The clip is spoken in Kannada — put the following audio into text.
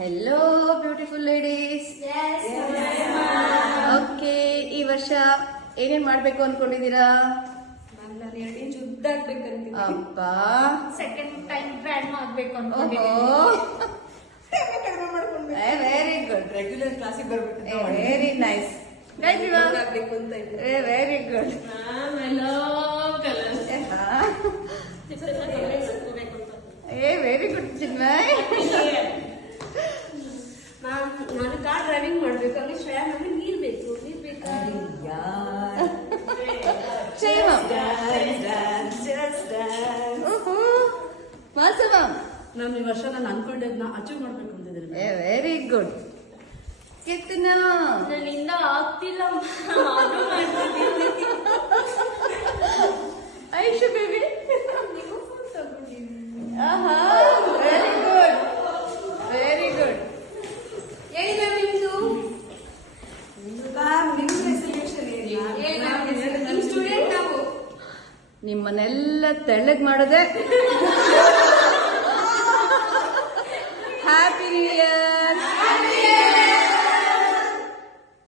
Hello beautiful ladies. ಓಕೆ, ಈ ವರ್ಷ ಏನೇನ್ ಮಾಡ್ಬೇಕು ಅನ್ಕೊಂಡಿದೀರಾ? ನಾನು 2 ಇಂಚ್ ಉದ್ದ ಆಗ್ಬೇಕಂತ. ಅಪ್ಪ, ಸೆಕೆಂಡ್ ಟೈಮ್ ಗ್ರ್ಯಾಂಡ್ ಆಗ್ಬೇಕು ವೆರಿ ಗುಡ್. ರೆಗ್ಯುಲರ್ ಕ್ಲಾಸಿಗೆ ಬರ್ಬೇಕು, ವೆರಿ ನೈಸ್. ಆಗ್ಬೇಕು ಅಂತ ಇದ್ದೀನಿ. Very good. Very good Chinmay. ನಾನು ಕಾರ್ ಡ್ರೈವಿಂಗ್ ಮಾಡ್ಬೇಕು. ಅಲ್ಲಿ ಶ್ರೇಯಾ ನನಗೆ ನೀರ್ ಬೇಕು. ನಾನು ಈ ವರ್ಷ ನಾನು ಅನ್ಕೊಂಡಿದ್ನ ಅಚೀವ್ ಮಾಡ್ಬೇಕು ಅಂತಿದ್ದೀನಿ. Very good. ಕಿತ್ತನ ನನ್ನಿಂದ ಆಗ್ತಿಲ್ಲ. Aishu baby. Very good, very good. ಏನಿಲ್ಲ ನಿಮ್ದು ಸ್ಟೂಡೆಂಟ್ ನಾವು. ನಿಮ್ಮನ್ನೆಲ್ಲ ತೆಳ್ಳಗ್ ಮಾಡೋದೆ. Happy new year.